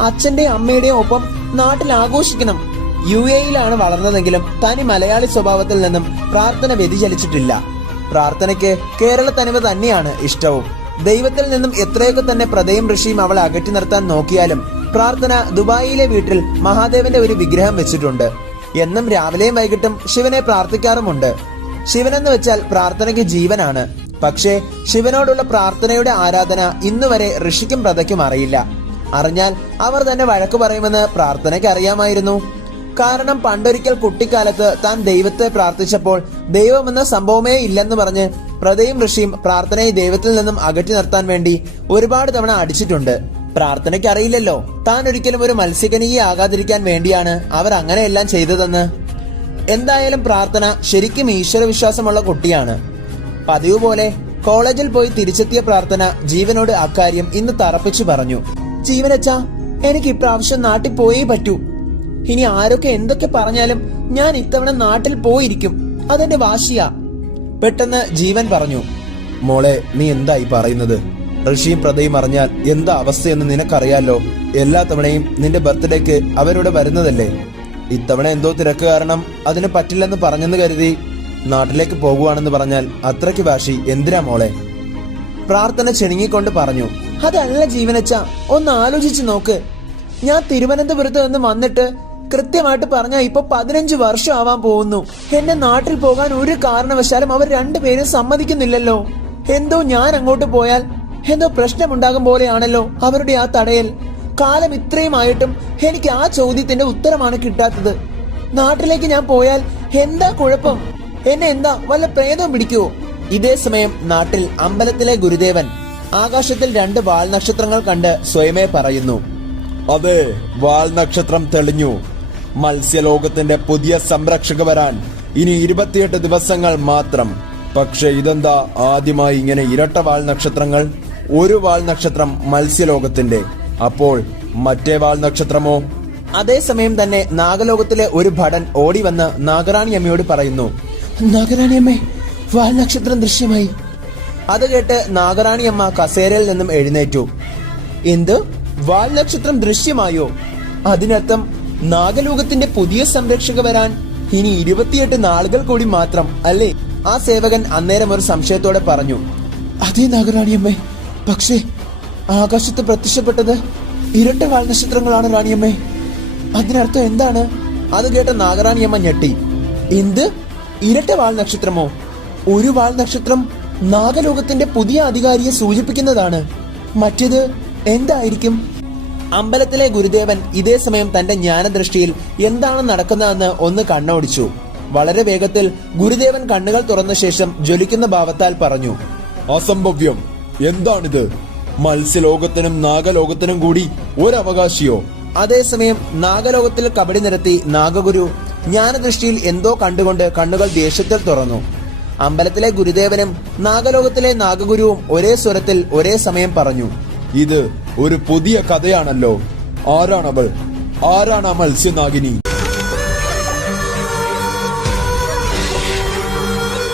അച്ഛന്റെയും അമ്മയുടെയും ഒപ്പം നാട്ടിൽ ആഘോഷിക്കണം. യു എയിലാണ് വളർന്നതെങ്കിലും തനി മലയാളി സ്വഭാവത്തിൽ നിന്നും പ്രാർത്ഥന വ്യതിചലിച്ചിട്ടില്ല. പ്രാർത്ഥനയ്ക്ക് കേരള തനിമ തന്നെയാണ് ഇഷ്ടവും. ദൈവത്തിൽ നിന്നും എത്രയൊക്കെ തന്നെ പ്രതയും ഋഷിയും അവളെ അകറ്റി നിർത്താൻ നോക്കിയാലും പ്രാർത്ഥന ദുബായിയിലെ വീട്ടിൽ മഹാദേവന്റെ ഒരു വിഗ്രഹം വെച്ചിട്ടുണ്ട്. എന്നും രാവിലെയും വൈകിട്ടും ശിവനെ പ്രാർത്ഥിക്കാറുമുണ്ട്. ശിവനെന്ന് വെച്ചാൽ പ്രാർത്ഥനയ്ക്ക് ജീവനാണ്. പക്ഷേ ശിവനോടുള്ള പ്രാർത്ഥനയുടെ ആരാധന ഇന്നുവരെ ഋഷിക്കും പ്രതയ്ക്കും അറിയില്ല. അറിഞ്ഞാൽ അവർ തന്നെ വഴക്കു പറയുമെന്ന് പ്രാർത്ഥനയ്ക്ക് അറിയാമായിരുന്നു. കാരണം പണ്ടൊരിക്കൽ കുട്ടിക്കാലത്ത് താൻ ദൈവത്തെ പ്രാർത്ഥിച്ചപ്പോൾ ദൈവമെന്ന സംഭവമേ ഇല്ലെന്ന് പറഞ്ഞ് പ്രതയും ഋഷിയും പ്രാർത്ഥനയെ ദൈവത്തിൽ നിന്നും അകറ്റി നിർത്താൻ വേണ്ടി ഒരുപാട് തവണ അടിച്ചിട്ടുണ്ട്. പ്രാർത്ഥനയ്ക്ക് അറിയില്ലല്ലോ. താൻ ഒരിക്കലും ഒരു മത്സ്യകനിയെ ആകാതിരിക്കാൻ വേണ്ടിയാണ് അവർ അങ്ങനെയെല്ലാം ചെയ്തതെന്ന്. എന്തായാലും പ്രാർത്ഥന ശരിക്കും ഈശ്വരവിശ്വാസമുള്ള കുട്ടിയാണ്. പതിവ് പോലെ കോളേജിൽ പോയി തിരിച്ചെത്തിയ പ്രാർത്ഥന ജീവനോട് അക്കാര്യം ഇന്ന് തറപ്പിച്ചു പറഞ്ഞു. ജീവനച്ചാ എനിക്ക് ഇപ്രാവശ്യം നാട്ടിൽ പോയേ പറ്റൂ. ഇനി ആരൊക്കെ എന്തൊക്കെ പറഞ്ഞാലും ഞാൻ ഇത്തവണ നാട്ടിൽ പോയിരിക്കും. അതെന്റെ വാശിയാ. പെട്ടെന്ന് ജീവൻ പറഞ്ഞു മോളെ നീ എന്തായി പറയുന്നത്? ഋഷിയും പ്രതയും അറിഞ്ഞാൽ എന്താ അവസ്ഥയെന്ന് നിനക്കറിയാലോ. എല്ലാ തവണയും നിന്റെ ബർത്ത്ഡേക്ക് അവരോട് വരുന്നതല്ലേ. ഇത്തവണ എന്തോ തിരക്ക് കാരണം അതിന് പറ്റില്ലെന്ന് പറഞ്ഞെന്ന് കരുതി നാട്ടിലേക്ക് പോകുവാണെന്ന് പറഞ്ഞാൽ അത്രയ്ക്ക് വാശി എന്തിനാ മോളെ? പ്രാർത്ഥന ചെണുങ്ങിക്കൊണ്ട് പറഞ്ഞു അതല്ല ജീവനച്ച ഒന്ന് ആലോചിച്ച് നോക്ക്. ഞാൻ തിരുവനന്തപുരത്ത് നിന്ന് വന്നിട്ട് കൃത്യമായിട്ട് പറഞ്ഞ ഇപ്പൊ പതിനഞ്ച് വർഷം ആവാൻ പോകുന്നു. എന്നെ നാട്ടിൽ പോകാൻ ഒരു കാരണവശാലും അവർ രണ്ടുപേരും സമ്മതിക്കുന്നില്ലല്ലോ. എന്തോ ഞാൻ അങ്ങോട്ട് പോയാൽ എന്തോ പ്രശ്നമുണ്ടാകും പോലെയാണല്ലോ അവരുടെ ആ തടയൽ. കാലം ഇത്രയും ആയിട്ടും എനിക്ക് ആ ചോദ്യത്തിന്റെ ഉത്തരമാണ് കിട്ടാത്തത്. നാട്ടിലേക്ക് ഞാൻ പോയാൽ എന്താ കുഴപ്പം? എന്നെ എന്താ വല്ല പ്രേതവും പിടിക്കുവോ? ഇതേ സമയം നാട്ടിൽ അമ്പലത്തിലെ ഗുരുദേവൻ ആകാശത്തിൽ രണ്ട് വാൽ നക്ഷത്രങ്ങൾ കണ്ട് സ്വയമേ പറയുന്നു. അതെ വാൽ നക്ഷത്രം തെളിഞ്ഞു. മത്സ്യലോകത്തിന്റെ പുതിയ സംരക്ഷക വരാൻ ഇനി ഇരുപത്തിയെട്ട് ദിവസങ്ങൾ മാത്രം. പക്ഷെ ഇതെന്താ ആദ്യമായി ഇങ്ങനെ ഇരട്ട വാൽ നക്ഷത്രങ്ങൾ? ഒരു വാൽ നക്ഷത്രം മത്സ്യലോകത്തിന്റെ. അപ്പോൾ മറ്റേ വാൽ നക്ഷത്രമോ? അതേസമയം തന്നെ നാഗലോകത്തിലെ ഒരു ഭടൻ ഓടി വന്ന് നാഗറാണി അമ്മയോട് പറയുന്നു നാഗറാണി അമ്മേ വാൽ നക്ഷത്രം ദൃശ്യമായി. അത് കേട്ട് നാഗറാണി അമ്മ കസേരയിൽ നിന്നും എഴുന്നേറ്റു. എന്ത്? വാൽനക്ഷത്രം ദൃശ്യമായോ? അതിനർത്ഥം നാഗലോകത്തിന്റെ പുതിയ സംരക്ഷക വരാൻ ഇനി ഇരുപത്തിയെട്ട് നാളുകൾ കൂടി മാത്രം അല്ലേ? ആ സേവകൻ അന്നേരം ഒരു സംശയത്തോടെ പറഞ്ഞു. അതേ നാഗറാണിയമ്മേ പക്ഷേ ആകാശത്ത് പ്രത്യക്ഷപ്പെട്ടത് ഇരട്ട വാൽനക്ഷത്രങ്ങളാണ് റാണിയമ്മേ അതിനർത്ഥം എന്താണ്? അത് കേട്ട നാഗറാണിയമ്മ ഞെട്ടി. എന്ത്? ഇരട്ട വാൽ നക്ഷത്രമോ ഒരു വാൾ നക്ഷത്രം നാഗലോകത്തിന്റെ പുതിയ അധികാരിയെ സൂചിപ്പിക്കുന്നതാണ്. മറ്റേത് എന്തായിരിക്കും? അമ്പലത്തിലെ ഗുരുദേവൻ ഇതേ സമയം തന്റെ ജ്ഞാനദൃഷ്ടിയിൽ എന്താണ് നടക്കുന്നതെന്ന് ഒന്ന് കണ്ണോടിച്ചു. വളരെ വേഗത്തിൽ ഗുരുദേവൻ കണ്ണുകൾ തുറന്ന ശേഷം ജ്വലിക്കുന്ന ഭാവത്താൽ പറഞ്ഞു അസംഭവ്യം. എന്താണിത്? മത്സ്യലോകത്തിനും നാഗലോകത്തിനും കൂടി ഒരവകാശിയോ? അതേസമയം നാഗലോകത്തിൽ കബടി നിരത്തി നാഗഗുരു ജ്ഞാനദൃഷ്ടിയിൽ എന്തോ കണ്ടുകൊണ്ട് കണ്ണുകൾ ദേഷ്യത്തിൽ തുറന്നു. അമ്പലത്തിലെ ഗുരുദേവനും നാഗലോകത്തിലെ നാഗഗുരുവും ഒരേ സ്വരത്തിൽ ഒരേ സമയം പറഞ്ഞു ഇത് ഒരു പുതിയ കഥയാണല്ലോ. ആരാണവൾ? ആരാണ് ആ മത്സ്യനാഗിനി?